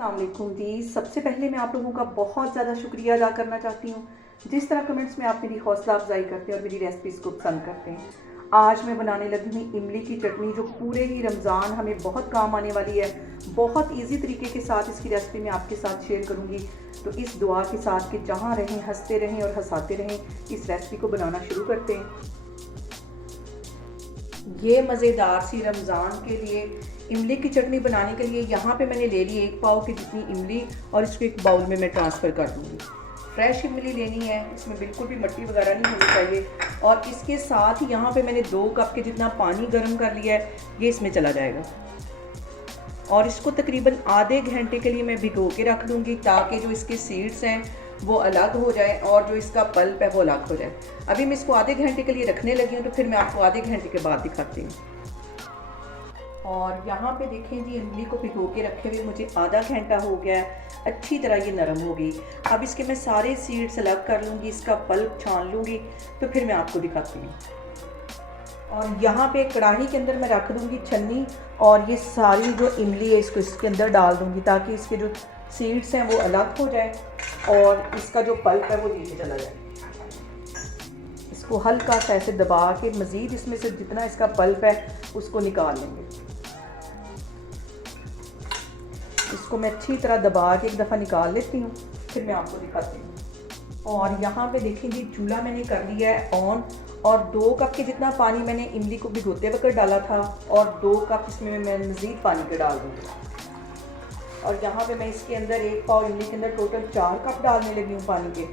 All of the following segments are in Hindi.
अस्सलामुअलैकुम जी। सबसे पहले मैं आप लोगों का बहुत ज़्यादा शुक्रिया अदा करना चाहती हूँ जिस तरह कमेंट्स में आप मेरी हौसला अफजाई करते हैं और मेरी रेसिपीज़ को पसंद करते हैं। आज मैं बनाने लगी हूँ इमली की चटनी, जो पूरे ही रमज़ान हमें बहुत काम आने वाली है। बहुत इजी तरीके के साथ इसकी रेसिपी मैं आपके साथ शेयर करूँगी। तो इस दुआ के साथ कि जहाँ रहें हंसते रहें और हंसाते रहें, इस रेसिपी को बनाना शुरू करते हैं। ये मज़ेदार सी रमज़ान के लिए इमली की चटनी बनाने के लिए यहाँ पे मैंने ले ली 1 पाव की जितनी इमली, और इसको एक बाउल में मैं ट्रांसफ़र कर दूँगी। फ्रेश इमली लेनी है, इसमें बिल्कुल भी मट्टी वगैरह नहीं होनी चाहिए। और इसके साथ ही यहाँ पे मैंने 2 कप के जितना पानी गर्म कर लिया है, ये इसमें चला जाएगा। और इसको तकरीबन आधे घंटे के लिए मैं भिगो के रख दूँगी, ताकि जो इसके सीड्स हैं वो अलग हो जाए और जो इसका पल्प है वो अलग हो जाए। अभी मैं इसको आधे घंटे के लिए रखने लगी हूँ, तो फिर मैं आपको आधे घंटे के बाद दिखाती हूँ। और यहाँ पे देखें जी, इमली को भिगो के रखे हुए मुझे आधा घंटा हो गया है, अच्छी तरह ये नरम हो गई। अब इसके मैं सारे सीड्स अलग कर लूँगी, इसका पल्प छान लूँगी, तो फिर मैं आपको दिखाती हूँ। और यहाँ पे कढ़ाई के अंदर मैं रख दूँगी छन्नी, और ये सारी जो इमली है इसको इसके अंदर डाल दूँगी, ताकि इसके जो सीड्स हैं वो अलग हो जाए और इसका जो पल्प है वो नीचे चला जाए। इसको हल्का सा ऐसे दबा के मज़ीद इसमें से जितना इसका पल्प है उसको निकाल लेंगे। इसको मैं अच्छी तरह दबा के एक दफ़ा निकाल लेती हूँ, फिर मैं आपको दिखाती हूँ। और यहाँ पे देखें जी, चूल्हा मैंने कर लिया है ऑन, और 2 कप के जितना पानी मैंने इमली को भिगोते वक्त डाला था, और 2 कप इसमें मैं मज़ीद पानी के डाल दूँगी। और यहाँ पे मैं इसके अंदर 1 पाव इमली के अंदर टोटल 4 कप डालने लगी हूँ पानी के।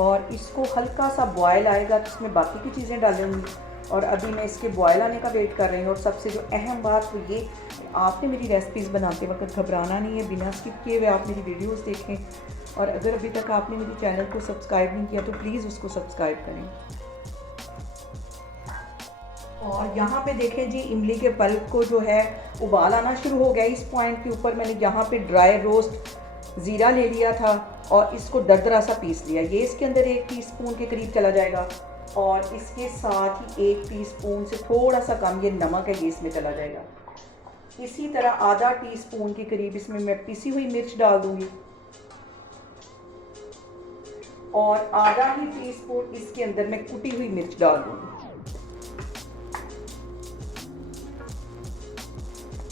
और इसको हल्का सा बॉयल आएगा तो इसमें बाकी की चीज़ें डालूंगी। और अभी मैं इसके बॉयल आने का वेट कर रही हूँ। और सबसे जो अहम बात वो ये, आपने मेरी रेसिपीज़ बनाते वक्त घबराना नहीं है, बिना स्किप किए हुए आप मेरी वीडियोस देखें। और अगर अभी तक आपने मेरे चैनल को सब्सक्राइब नहीं किया तो प्लीज़ उसको सब्सक्राइब करें। और यहाँ पे देखें जी, इमली के पल्प को जो है उबाल आना शुरू हो गया। इस पॉइंट के ऊपर मैंने यहाँ पे ड्राई रोस्ट ज़ीरा ले लिया था और इसको दरदरा सा पीस लिया। ये इसके अंदर 1 टीस्पून के करीब चला जाएगा। और इसके साथ ही 1 टीस्पून से थोड़ा सा कम ये नमक है, ये इसमें चला जाएगा। इसी तरह आधा टीस्पून के करीब इसमें मैं पिसी हुई मिर्च डाल दूंगी, और आधा ही टीस्पून इसके अंदर मैं कुटी हुई मिर्च डाल दूंगी।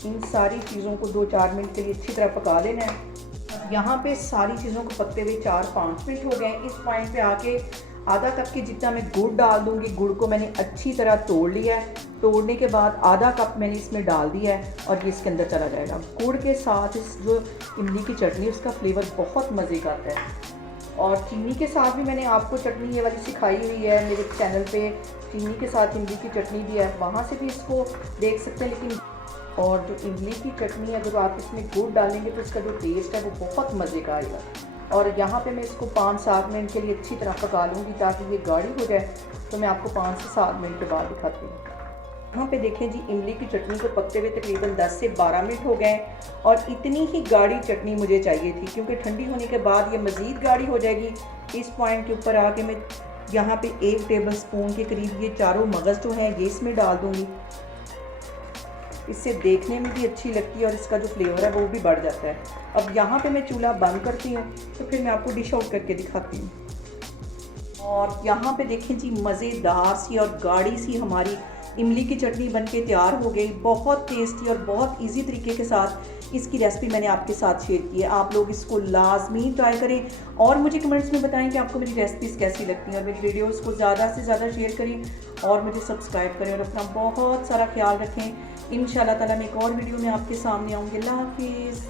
इन सारी चीज़ों को 2-4 मिनट के लिए अच्छी तरह पका लेना है। यहाँ पे सारी चीज़ों को पकते हुए 4-5 मिनट हो गए। इस पॉइंट पे आके आधा कप के जितना मैं गुड़ डाल दूँगी। गुड़ को मैंने अच्छी तरह तोड़ लिया है। तोड़ने के बाद आधा कप मैंने इसमें डाल दिया है, और ये इसके अंदर चला जाएगा। गुड़ के साथ इस जो इमली की चटनी, उसका फ्लेवर बहुत मज़े का आता है। और चीनी के साथ भी मैंने आपको चटनी ये वाली सिखाई हुई है मेरे चैनल पे। चीनी के साथ इमली की चटनी भी है, वहाँ से भी इसको देख सकते हैं। लेकिन और जो इमली की चटनी है, अगर आप इसमें गुड़ डालेंगे तो इसका जो टेस्ट है वो बहुत मज़े का आएगा। और यहाँ पे मैं इसको 5-7 मिनट के लिए अच्छी तरह पका लूँगी, ताकि ये गाढ़ी हो जाए। तो मैं आपको 5 से 7 मिनट के बाद दिखाती हूँ। यहाँ पे देखें जी, इमली की चटनी को पकते हुए तकरीबन 10 से 12 मिनट हो गए। और इतनी ही गाढ़ी चटनी मुझे चाहिए थी, क्योंकि ठंडी होने के बाद ये मज़ीद गाढ़ी हो जाएगी। इस पॉइंट के ऊपर आके मैं यहाँ पे 1 टेबल स्पून के करीब ये चारों मगज़ जो हैं ये इसमें डाल दूँगी। इससे देखने में भी अच्छी लगती है और इसका जो फ्लेवर है वो भी बढ़ जाता है। अब यहाँ पे मैं चूल्हा बंद करती हूँ, तो फिर मैं आपको डिश आउट करके दिखाती हूँ। और यहाँ पे देखें जी, मज़ेदार सी और गाढ़ी सी हमारी इमली की चटनी बनके तैयार हो गई। बहुत टेस्टी और बहुत इजी तरीके के साथ इसकी रेसिपी मैंने आपके साथ शेयर की है। आप लोग इसको लाजमी ट्राई करें, और मुझे कमेंट्स में बताएं कि आपको मेरी रेसिपीज़ कैसी लगती हैं। और मेरी वीडियोस को ज़्यादा से ज़्यादा शेयर करें, और मुझे सब्सक्राइब करें, और अपना बहुत सारा ख्याल रखें। इंशाल्लाह ताला मैं एक और वीडियो में आपके सामने आऊँगी। अल्लाह हाफिज़।